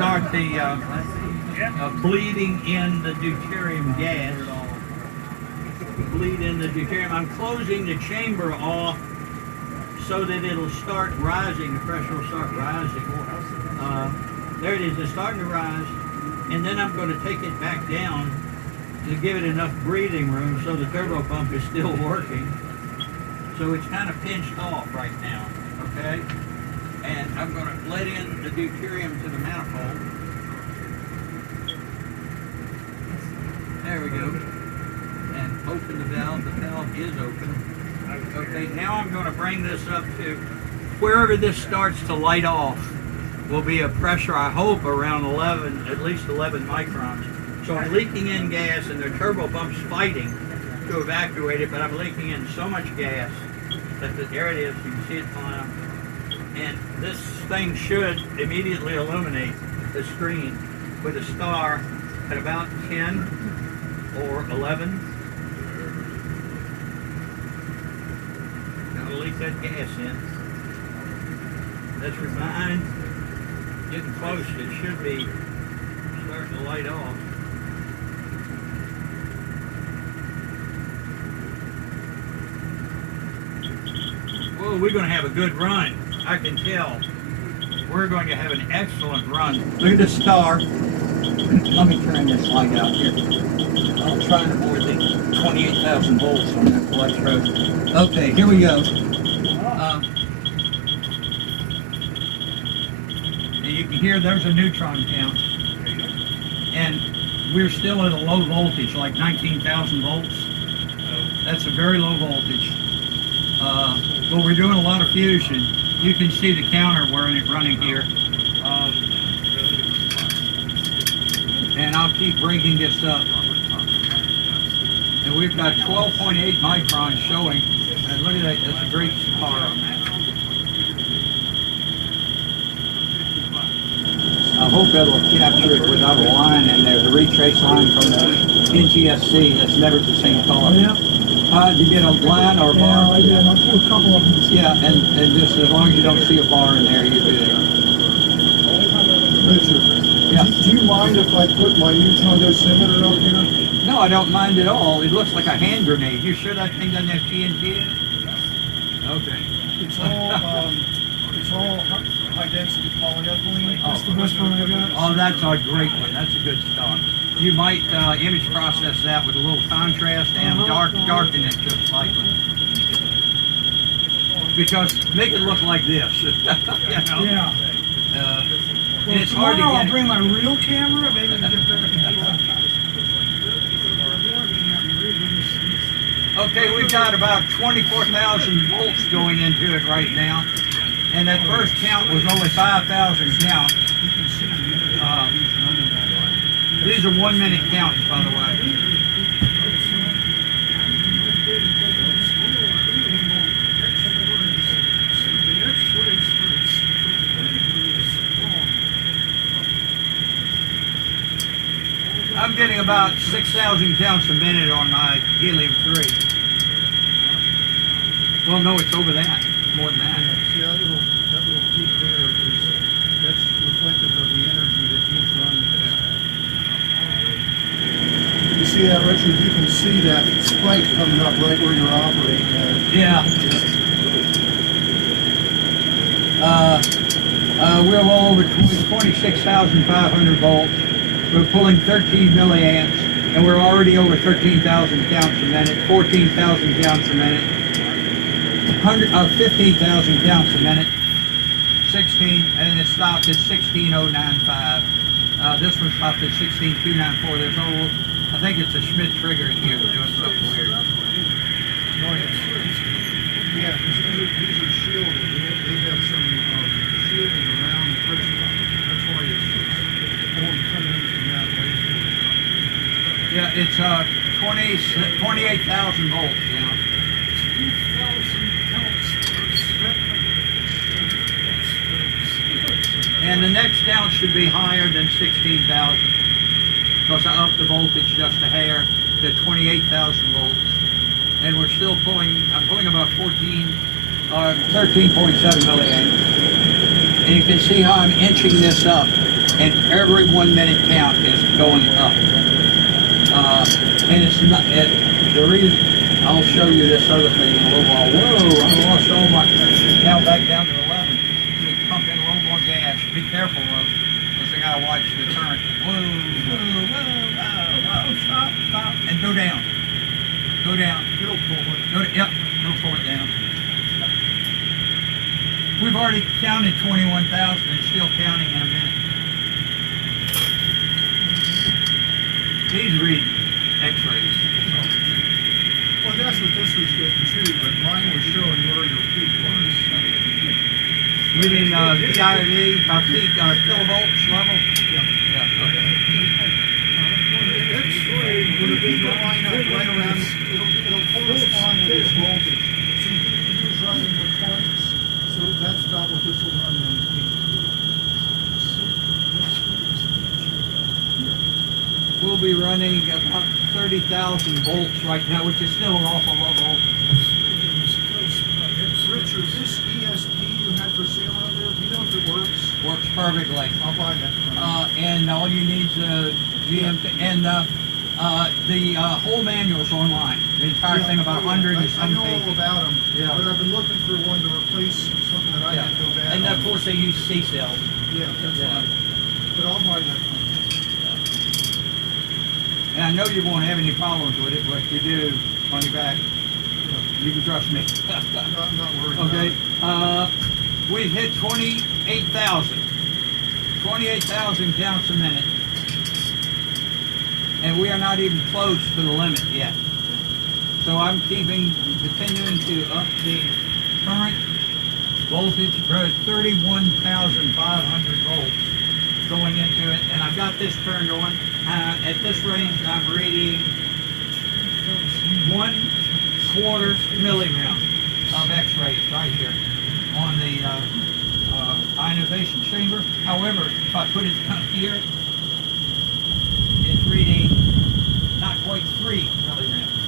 start the bleeding in the deuterium gas. Bleed in the deuterium. I'm closing the chamber off so that it'll start rising. The pressure will start rising. There it is. It's starting to rise. And then I'm going to take it back down to give it enough breathing room so the turbo pump is still working. So it's kind of pinched off right now, okay? And I'm going to let in the deuterium to the manifold. There we go. And open the valve. The valve is open. Okay, now I'm going to bring this up to wherever this starts to light off will be a pressure, I hope, around 11, at least 11 microns. So I'm leaking in gas and the turbo pump's fighting to evacuate it, but I'm leaking in so much gas that there it is, you can see it climb. And this thing should immediately illuminate the screen with a star at about 10 or 11. Now leak that gas in. That's refined. Getting close, it should be starting to light off. Well, we're going to have a good run. I can tell. We're going to have an excellent run. Look at the star. Let me turn this light out here. I'm trying to board the 28,000 volts on that electrode. Okay, here we go. You can hear there's a neutron count. And we're still at a low voltage, like 19,000 volts. That's a very low voltage. But we're doing a lot of fusion. You can see the counter running here. And I'll keep bringing this up. And we've got 12.8 microns showing. And look at that, that's a great scar on that. I hope it'll capture it without a line in there, the retrace line from the NGSC. That's never the same color. Yep. Did you get a line or a bar? Yeah, I did. I threw a couple of them. Yeah, and just as long as you don't see a bar in there, you're good. Richard, Yeah. do you mind if I put my neutron dosimeter up here? No, I don't mind at all. It looks like a hand grenade. You sure that thing doesn't have TNT in it? Okay. It's all high density polyethylene. That's the best one I got. Oh, that's a great one. That's a good start. You might image process that with a little contrast and darken it just slightly. Because make it look like this. You know? Yeah. And it's hard to Tomorrow get I'll it. bring my real camera. Maybe we can get better control. Okay, we've got about 24,000 volts going into it right now. And that first count was only 5,000 count. These are 1 minute counts, by the way. I'm getting about 6,000 counts a minute on my helium-3. Well, no, it's over that. More than that. See that little peak there that's reflective of the energy that he's running. You see that, Richard? You can see that spike coming up right where you're operating at. Yeah. We're well over 26,500 volts. We're pulling 13 milliamps, and we're already over 13,000 counts a minute, 14,000 counts a minute, 15,000 counts a minute, 16, and it stopped at 16,095. This one stopped at 16,294. There's no, I think it's a Schmidt trigger in here doing something weird. Yeah, because these are shielded. They have some shielding around the pressure line. That's why it's only coming in from that way. Yeah, it's 28,000 volts, you know. 2,000 And the next count should be higher than 16,000 because I upped the voltage just a hair to 28,000 volts. And we're still pulling, I'm pulling about 13.7 milliamps. And you can see how I'm inching this up. and every 1 minute count is going up. And it's not, the reason, I'll show you this other thing in a little while. Whoa, I lost all my, now back down to 11. We pump in a little more gas. Be careful though, because I gotta watch the current. Whoa, whoa, whoa, whoa, stop, stop, and go down. Go down. It'll pull it. Yep, it'll pull it down. We've already counted 21,000 and still counting in a minute. These read x-rays. Well, that's what this was getting too, but mine was showing where your peak was. You mean PID, peak kilovolts level? Yeah, okay. When the peak will line up right around, it'll correspond to this voltage. So you was running the 20s, so that's about what this will run on the peak. We'll be running about 30,000 volts right now, which is still an awful low voltage. Richard, this ESP you had for sale out there, do you know if it works? Works perfectly. I'll buy that from you. And all you need is a GM, and the whole manual's online. The entire thing, about 100 and I some know all pages. about them, Yeah. but I've been looking for one to replace something that I Yeah. had go bad And on. of course they use C cells. Yeah, that's Yeah. fine. But I'll buy that from you. And I know you won't have any problems with it, but if you do, money back. You can trust me. I'm not worried about Okay, it. we've hit 28,000. 28,000 counts a minute. And we are not even close to the limit yet. So I'm continuing to up the current voltage, 31,500 volts going into it. And I've got this turned on. At this range, I'm reading 1/4 milliround of X-rays right here on the ionization chamber. However, if I put it down here, it's reading not quite 3 millirounds.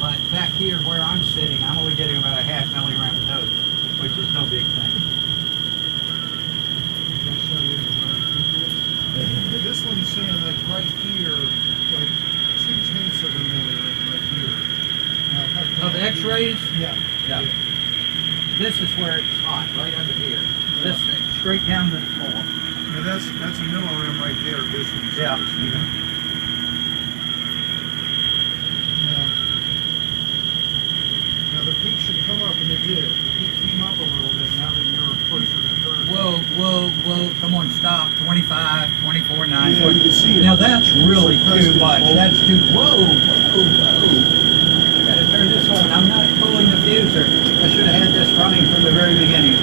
But back here where I'm sitting, I'm only getting about a 1/2 milliround dose, which is no big thing. This one's saying like right here, like 2/10 of a milliround right here. Of X-rays, Yeah. yeah. This is where it's hot, right under here. This straight down to the floor. Now that's a milliround right there. This one's. Yeah. Now the peak should come up, and it did. The peak came up a little bit now that you're closer to 30. Whoa, come on, stop. 25, 24, 9. Yeah, you can see it. Now that's really Suppressed too much. voltage. That's too, whoa. Gotta turn this on. I'm not pulling the fuser. I should have had this running from the very beginning.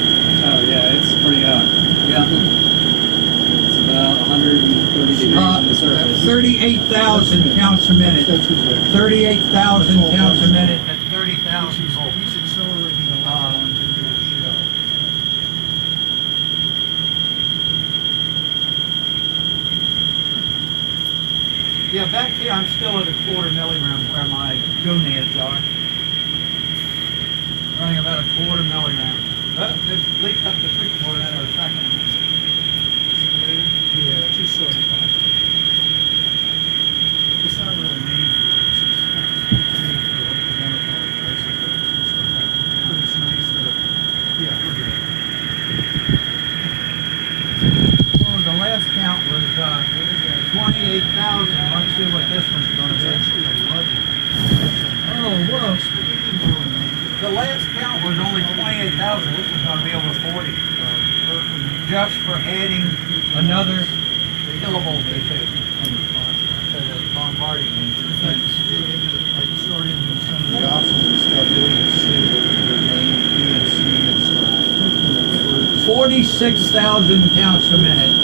Oh yeah, it's pretty hot. Yeah. It's about 130 degrees on the surface. 38,000 counts a minute. 38,000 counts a minute at 30,000 volts. He's accelerating electrons into the shell. Yeah, back here I'm still at a 1/4 milliround where my gonads are. Running about a 1/4 milliround. But it's leaked up to 3/4 in a second. Yeah, just so it's not really made for it. It's made for like the monochrome isotopes and stuff like that. But it's nice that, yeah, we're good. Oh, the last count was 28,000. Let's see what this one's going to It's be. actually 11. Oh, whoa. The last count was only 28,000. This is going to be over 40. Just for adding another kilovolt to the bombarding engine. Like starting with some of the options and stuff, doing the city with your name, PNC and stuff. 46,000 counts a minute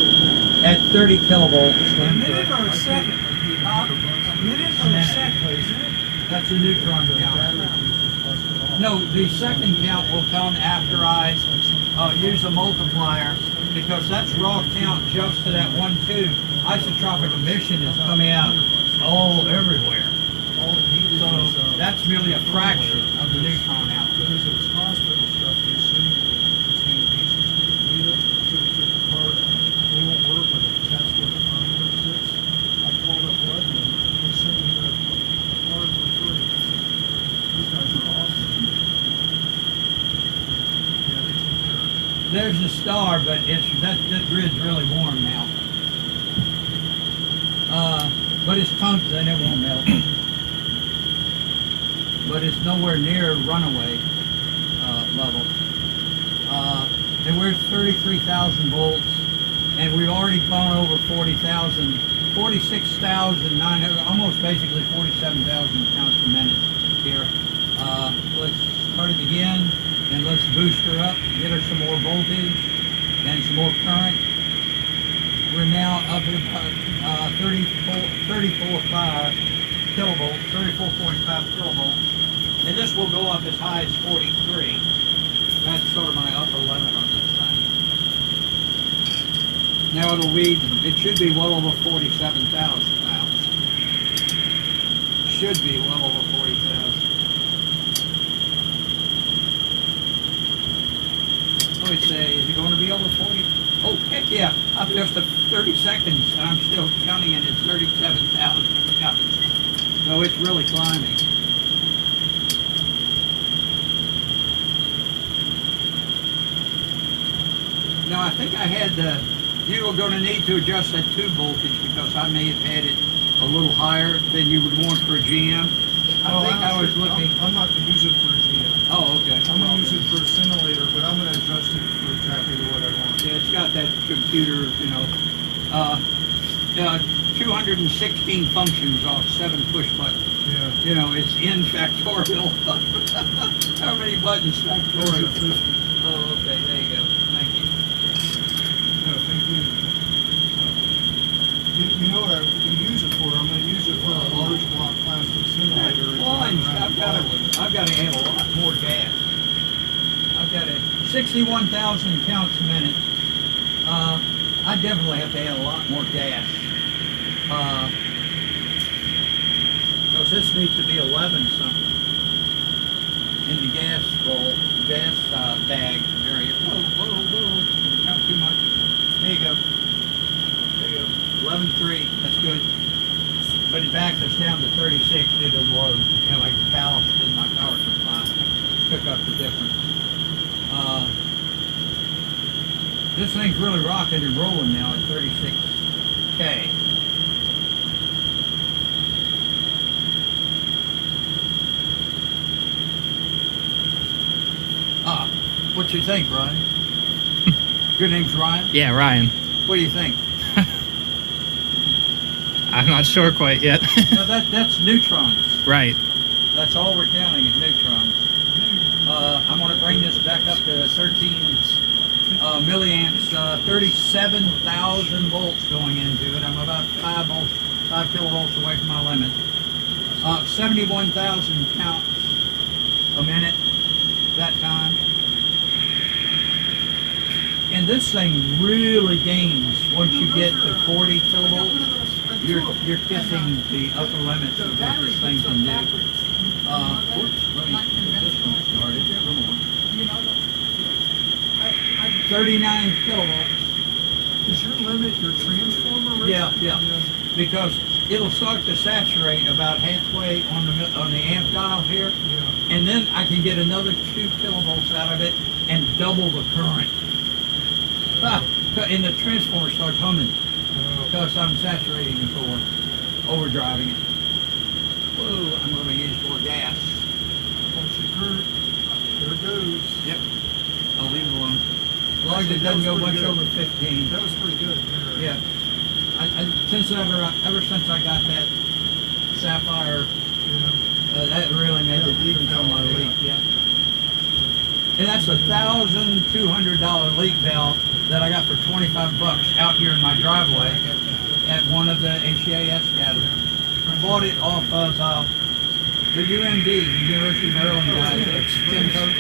at 30 kilovolts. A minute or a second? A minute or a second? That's a neutron count. No, the second count will come after I use a multiplier, because that's raw count just to that one tube. Isotropic emission is coming out all everywhere. All it needed So was, that's merely a fraction of the neutron output. because it was hospital stuff, you assume it's being pieces. So we took the part, it won't work, but it's there's a star, but that grid's really warm now. But it's tungsten, and it won't melt. But it's nowhere near runaway level. And we're 33,000 volts, and we've already gone over 40,000, 46,900, almost basically 47,000 counts per minute here. Let's start it again, and let's boost her up, get her some more voltage and some more current. We're now up at about 34.5 kilovolts, 34.5 kilovolts, and this will go up as high as 43. That's sort of my upper limit on this thing. Now it should be well over 47,000 pounds. Should be well over 40,000. Let me say, is it going to be over 40? Oh, heck yeah. I've just 30 seconds and I'm still counting and it's 37,000 pounds. So it's really climbing. Now I think I had you were going to need to adjust that tube voltage because I may have had it a little higher than you would want for a GM. I was looking. I'm not going to use it for a GM. Oh, okay. I'm going to use it for a simulator, but I'm going to adjust it for exactly what I want. Yeah, it's got that computer, 216 functions off 7 push buttons. Yeah. It's in factorial. How many buttons factorial? Oh, okay, there you go. Thank you. No, thank you. You know what I use it for? I'm going to use it for a large block plastic simulator. I've got to add a lot more gas. I've got 61,000 counts a minute. I definitely have to add a lot more gas. Because this needs to be 11 something in the gas bag area. Whoa, not too much. There you go. 11.3, that's good. But it backs us down to 36 due to the load. Like the ballast in my power supply took up the difference. This thing's really rocking and rolling now at 36K. What you think, Ryan? Your name's Ryan? Yeah, Ryan. What do you think? I'm not sure quite yet. No, that's neutrons. Right. That's all we're counting is neutrons. I'm going to bring this back up to 13 milliamps, 37,000 volts going into it. I'm about 5 kilovolts away from my limit. 71,000 counts a minute that time. And this thing really gains once you get to 40 kilovolts. You're kissing the upper limits of what this thing can do. Let me get this one started. Come on. 39 kilovolts. Is your limit your transformer rate? Yeah. Because it'll start to saturate about halfway on the amp dial here, and then I can get another 2 kilovolts out of it and double the current. And the transformer starts humming because I'm saturating the core, overdriving it. Whoa, I'm going to use more gas. Once you current, there it goes. Yep. I'll leave it alone. As long as it doesn't go much over 15. That was pretty good. Yeah. Ever since I got that sapphire, that really made the difference on my leak. Yeah. And that's $1,200 leak valve that I got for $25 out here in my driveway at one of the HEAS gatherings. I bought it off of the UMD, the University of Maryland guys at Stimcoat.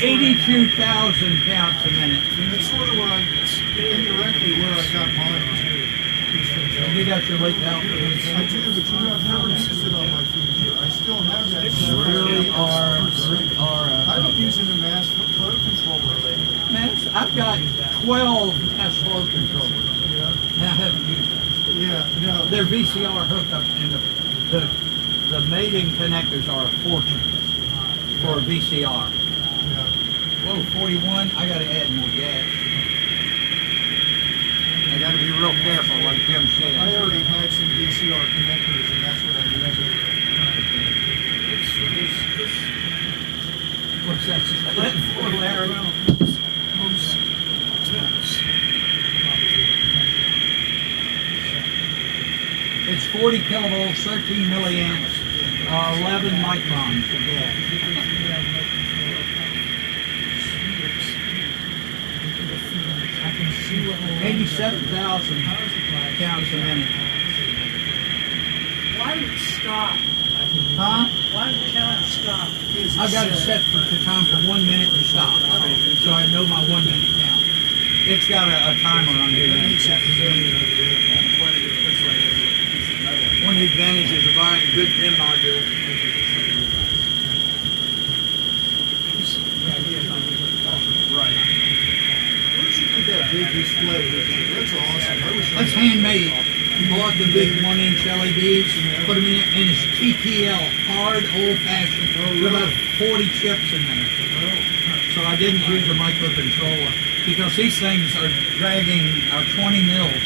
82,000 counts a minute. And it's sort of indirectly where I got mine too. And you got your leak valve. I do, but I've never used it on my Fusor. I still have that. Really are I don't use it in mass flow controller lately. man, I've got 12 mass flow controllers. And I haven't used them. Yeah, no. They're VCR hookups, and the mating connectors are a fortune for a VCR. Whoa, 41. I gotta add more gas. I gotta be real careful, like Jim said. I already had some VCR connectors, and that's what I used. What's that split for, Larry? It's 40 kilovolts, 13 milliamps, 11 microns of gas. 87,000 pounds a minute. Why did it stop? Huh? Why did the counter stop? I've got it set for the time for 1 minute to stop, so I know my 1 minute count. It's got a timer on here. One of the advantages of buying a good pin module. Right. Where'd you get that big display? That's awesome. I wish I That's handmade. Bought the big 1-inch LEDs, put them in there, and it's TTL, hard, old-fashioned, with about 40 chips in there. So I didn't use a microcontroller because these things are dragging 20 mils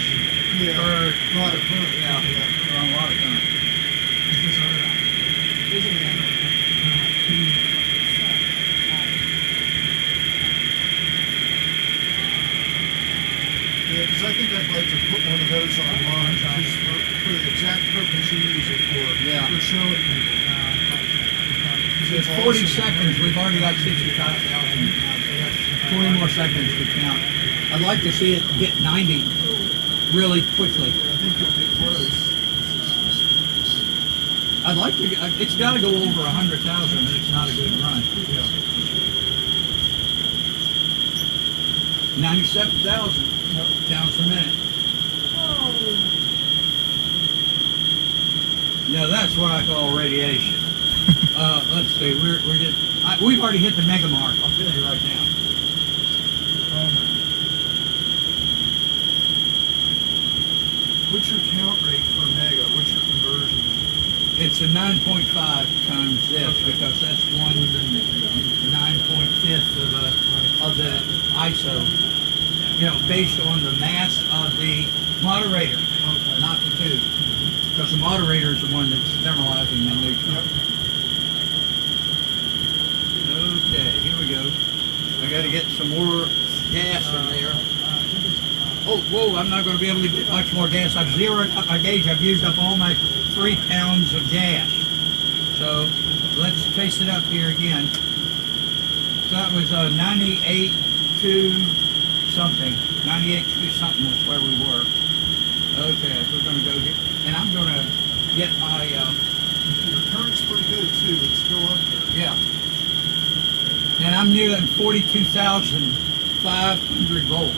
Yeah. for A lot of fun. yeah, for a lot of time. Yeah, because I think I'd like to put one of those online just for the exact purpose you use it for. Yeah. For showing people. It's 40 seconds. We've already got 65,000 pounds. 20 more seconds to count. I'd like to see it get 90 really quickly. I think you'll get close. I'd like to. It's got to go over 100,000, and it's not a good run. 97,000 pounds per minute. Now that's what I call radiation. Let's see. We've already hit the mega mark. I'll tell you right now. What's your count rate per mega? What's your conversion? It's a 9.5 times this because that's 1/9.5 of the ISO. You know, based on the mass of the moderator, not the tube. Because the moderator is the one that's thermalizing the neutron. Okay, here we go. I got to get some more gas in there. Oh, whoa, I'm not going to be able to get much more gas. I've zeroed up my gauge. I've used up all my 3 pounds of gas. So let's taste it up here again. So that was 98 to something. 98 to something is where we were. Okay, we're going to go here. And I'm going to get my, Your current's pretty good too. It's still up there. yeah. And I'm near that 42,500 volts.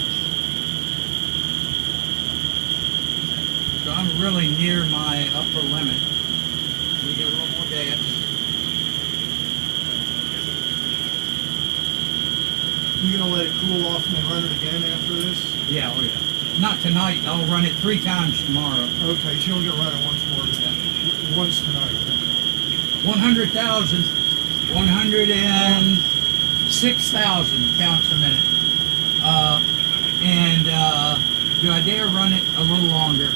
So I'm really near my upper limit. Let me get a little more gas. You gonna let it cool off and then run it again after this? Yeah, oh yeah. Not tonight. I'll run it 3 times tomorrow. Okay, so you'll get running once more today. Once tonight. 100,000, 106,000 counts a minute. Do I dare run it a little longer?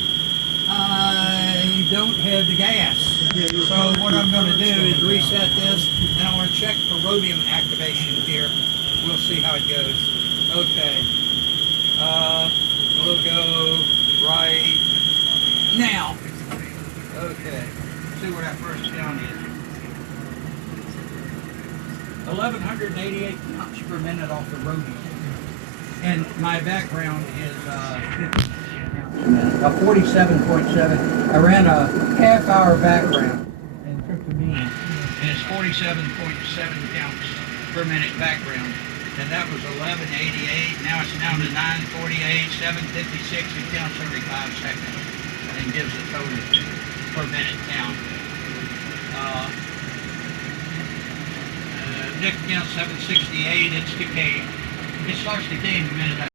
I don't have the gas. So what I'm going to do is reset this, and I want to check for rhodium activation here. We'll see how it goes. Okay. We'll go right now. Okay. See where that first count is. 1,188 counts per minute off the rhodium. And my background is 47.7. I ran a half-hour background and took the mean, and it's 47.7 counts per minute background. And that was 1188. Now it's down to 948, 756. It counts every 5 seconds and gives a total per minute count. Nick counts 768. It's decaying. It starts decaying the minute I